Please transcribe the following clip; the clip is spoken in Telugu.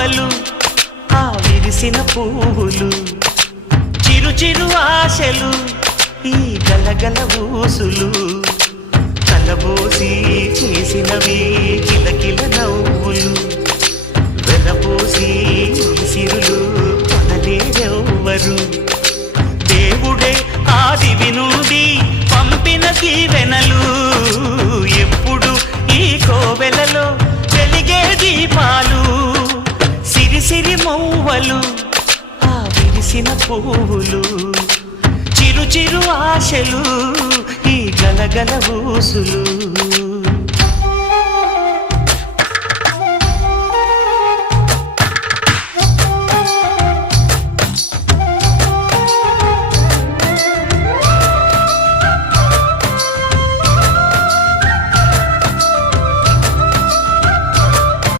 మౌవలు ఆ విరిసిన పువ్వులు చిరు చిరు ఆశలు ఈ గలగల ఊసులు కలబోసి చేసినవి కిలకిల నవ్వులు వెలబోసి సిరులు కొనలేరెవ్వరు దేవుడే ఆదివి నుండి పంపిన దీవెనలు ఎప్పుడు ఈ కోవెలలో వెలిగే దీపాలు సిరి సిరి మౌవలు ఆ విరిసిన పువ్వులు చిరు చిరు ఆశలు ఈ గలగల ఊసులు